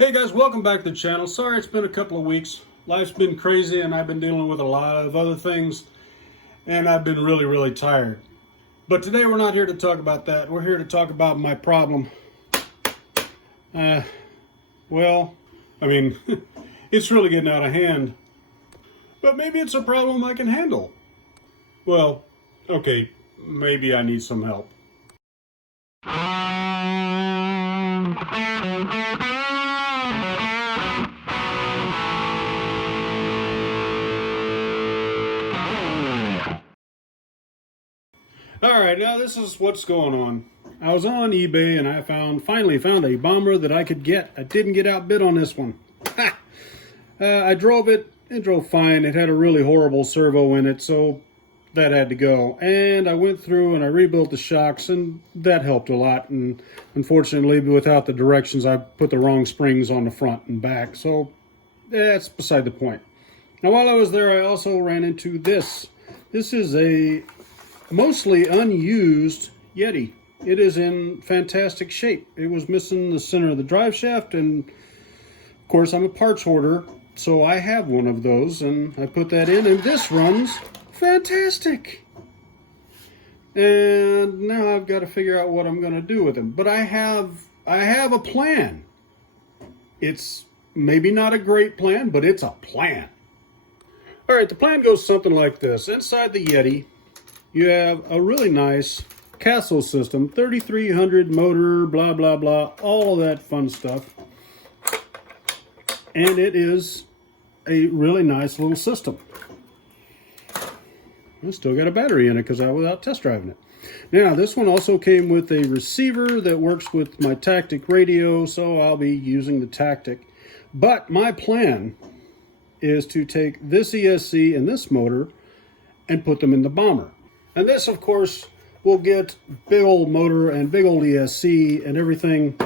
Hey guys, welcome back to the channel. Sorry it's been a couple of weeks. Life's been crazy and I've been dealing with a lot of other things and I've been really tired. But today we're not here to talk about that. We're here to talk about my problem. Well, I mean, it's really getting out of hand. But maybe it's a problem I can handle. Well, okay, maybe I need some help. Alright, now this is what's going on. I was on eBay and I finally found a bomber that I could get. I didn't get outbid on this one. I drove it. It drove fine. It had a really horrible servo in it, so that had to go. And I went through and I rebuilt the shocks, and that helped a lot. And unfortunately, without the directions, I put the wrong springs on the front and back. So that's beside the point. Now, while I was there, I also ran into this. This is a mostly unused Yeti. It is in fantastic shape. It was missing the center of the drive shaft, and of course I'm a parts hoarder, so I have one of those, and I put that in, and this runs fantastic. And now I've got to figure out what I'm going to do with him. But I have a plan. It's maybe not a great plan, but it's a plan. All right, the plan goes something like this. Inside the Yeti, you have a really nice Castle system, 3300 motor, blah, blah, blah, all of that fun stuff. And it is a really nice little system. I still got a battery in it because I was out test driving it. Now, this one also came with a receiver that works with my Tactic radio, so I'll be using the Tactic. But my plan is to take this ESC and this motor and put them in the bomber. And this, of course, will get big old motor and big old ESC and everything.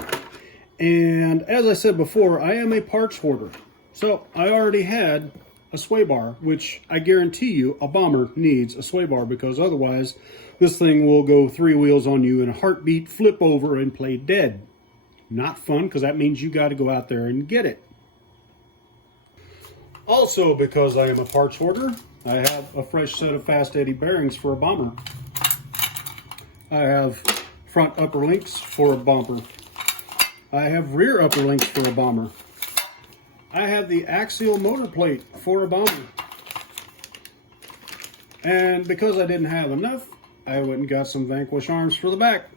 And as I said before, I am a parts hoarder. So I already had a sway bar, which I guarantee you a bomber needs a sway bar, because otherwise this thing will go three wheels on you in a heartbeat, flip over, and play dead. Not fun, because that means you got to go out there and get it. Also, because I am a parts hoarder, I have a fresh set of fast eddy bearings for a bomber. I have front upper links for a bomber. I have rear upper links for a bomber. I have the Axial motor plate for a bomber. And because I didn't have enough, I went and got some Vanquish arms for the back.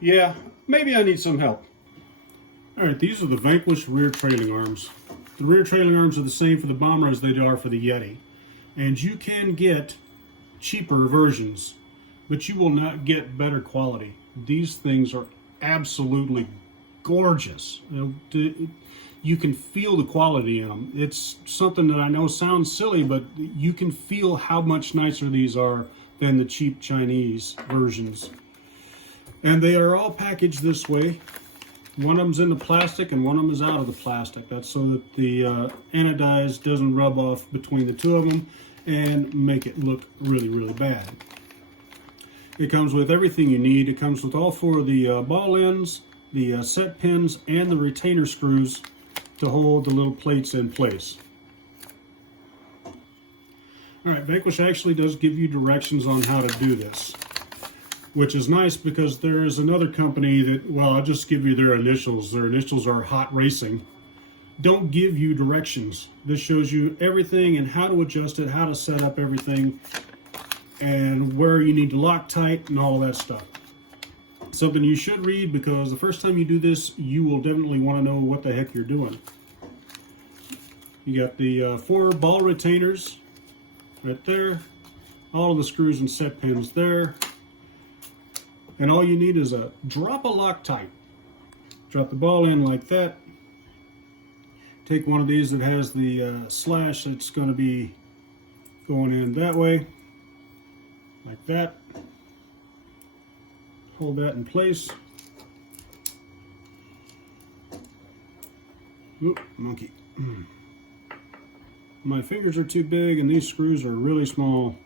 Yeah, maybe I need some help. Alright, these are the Vanquish rear trailing arms. The rear trailing arms are the same for the bomber as they are for the Yeti. And you can get cheaper versions, but you will not get better quality. These things are absolutely gorgeous. You can feel the quality in them. It's something that I know sounds silly, but you can feel how much nicer these are than the cheap Chinese versions. And they are all packaged this way. One of them's in the plastic and one of them is out of the plastic. That's so that the anodize doesn't rub off between the two of them and make it look really bad. It comes with everything you need. It comes with all four of the ball ends, the set pins, and the retainer screws to hold the little plates in place. Alright, Vanquish actually does give you directions on how to do this, which is nice because there is another company that, well, I'll just give you their initials. Their initials are Hot Racing. Don't give you directions. This shows you everything and how to adjust it, how to set up everything, and where you need to Loctite and all of that stuff. Something you should read, because the first time you do this, you will definitely want to know what the heck you're doing. You got the 4 ball retainers right there, all of the screws and set pins there. And all you need is a drop of Loctite. Drop the ball in like that. Take one of these that has the slash that's going to be going in that way, like that. Hold that in place. Oop, monkey. My fingers are too big and these screws are really small.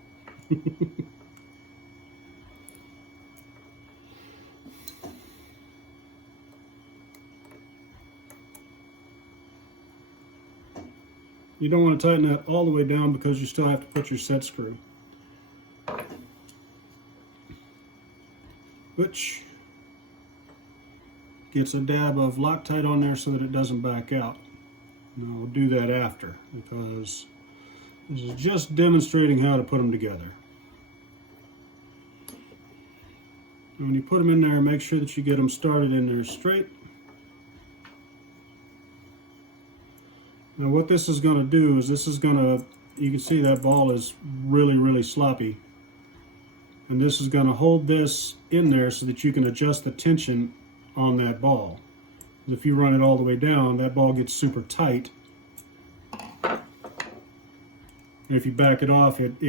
You don't want to tighten that all the way down because you still have to put your set screw, which gets a dab of Loctite on there so that it doesn't back out. Now we'll do that after, because this is just demonstrating how to put them together. And when you put them in there, make sure that you get them started in there straight. Now what this is going to do is this is going to, you can see that ball is really sloppy. And this is going to hold this in there so that you can adjust the tension on that ball. If you run it all the way down, that ball gets super tight. And if you back it off, it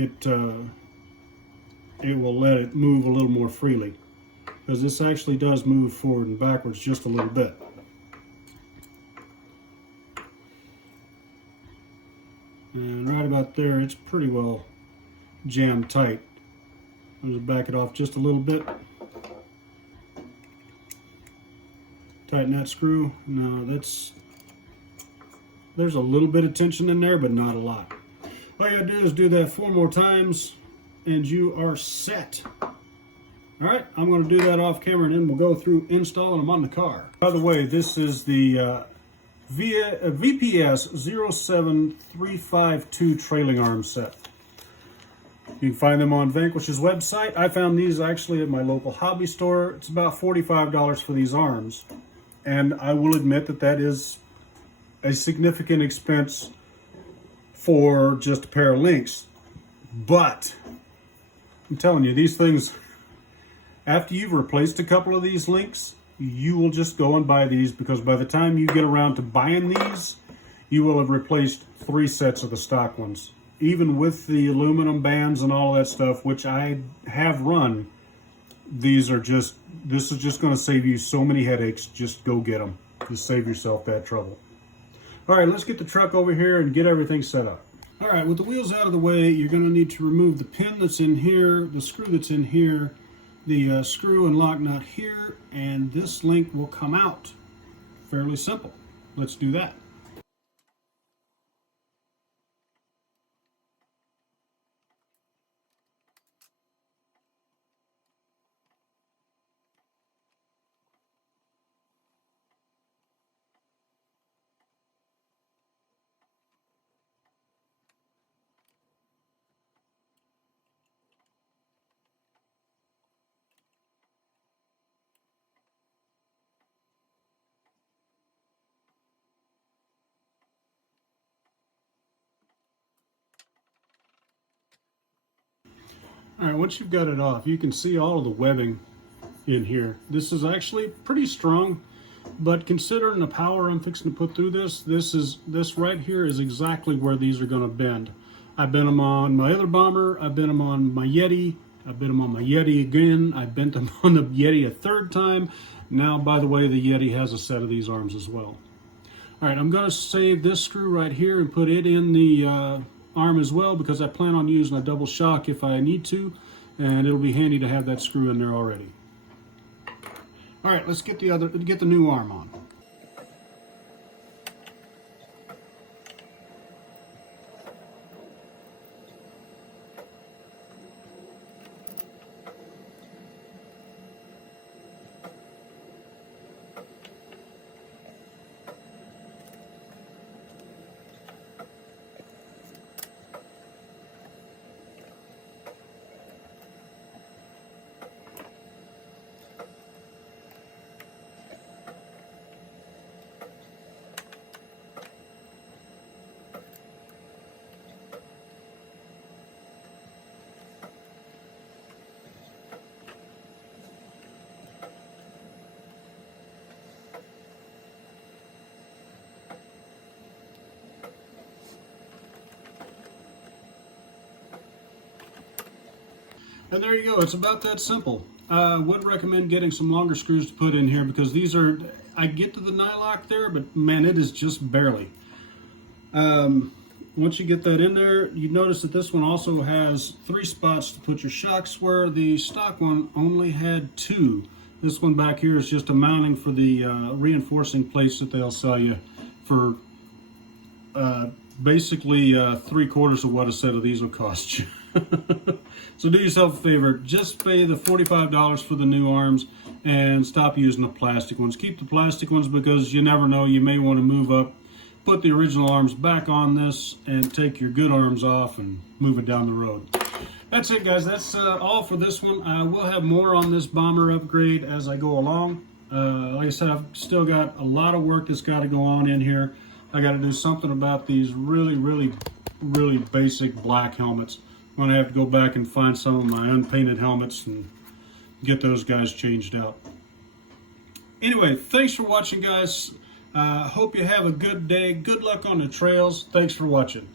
will let it move a little more freely. Because this actually does move forward and backwards just a little bit. And right about there, it's pretty well jammed tight. I'm going to back it off just a little bit. Tighten that screw. No, there's a little bit of tension in there, but not a lot. All you gotta do is do that 4 more times, and you are set. All right, I'm going to do that off camera, and then we'll go through installing them on the car. By the way, this is the VPS07352 trailing arm set. You can find them on Vanquish's website. I found these actually at my local hobby store. It's about $45 for these arms. And I will admit that that is a significant expense for just a pair of links. But I'm telling you, these things, after you've replaced a couple of these links, you will just go and buy these, because by the time you get around to buying these, you will have replaced 3 sets of the stock ones. Even with the aluminum bands and all that stuff, which I have run, this is just going to save you so many headaches. Just go get them. Just save yourself that trouble. All right, let's get the truck over here and get everything set up. All right, with the wheels out of the way, you're going to need to remove the pin that's in here, the screw that's in here, the screw and lock nut here, and this link will come out. Fairly simple. Let's do that. All right, once you've got it off, you can see all of the webbing in here. This is actually pretty strong, but considering the power I'm fixing to put through this right here is exactly where these are going to bend. I've bent them on my other bomber, I've bent them on my Yeti, I've bent them on my Yeti again, I bent them on the Yeti a 3rd time. Now, by the way, the Yeti has a set of these arms as well. All right, I'm going to save this screw right here and put it in the arm as well, because I plan on using a double shock if I need to, and it'll be handy to have that screw in there already. All right, let's get the new arm on. And there you go, it's about that simple. Would recommend getting some longer screws to put in here, because these are, I get to the nylock there, but man, it is just barely. Once you get that in there, you notice that this one also has 3 spots to put your shocks, where the stock one only had 2. This one back here is just a mounting for the reinforcing plates that they'll sell you for basically 3/4 of what a set of these will cost you. So do yourself a favor, just pay the $45 for the new arms and stop using the plastic ones. Keep the plastic ones because you never know, you may want to move up, put the original arms back on this and take your good arms off and move it down the road. That's it, guys. That's all for this one. I will have more on this bomber upgrade as I go along. Like I said, I've still got a lot of work that's got to go on in here. I got to do something about these really basic black helmets. I'm going to have to go back and find some of my unpainted helmets and get those guys changed out. Anyway, thanks for watching, guys. Hope you have a good day. Good luck on the trails. Thanks for watching.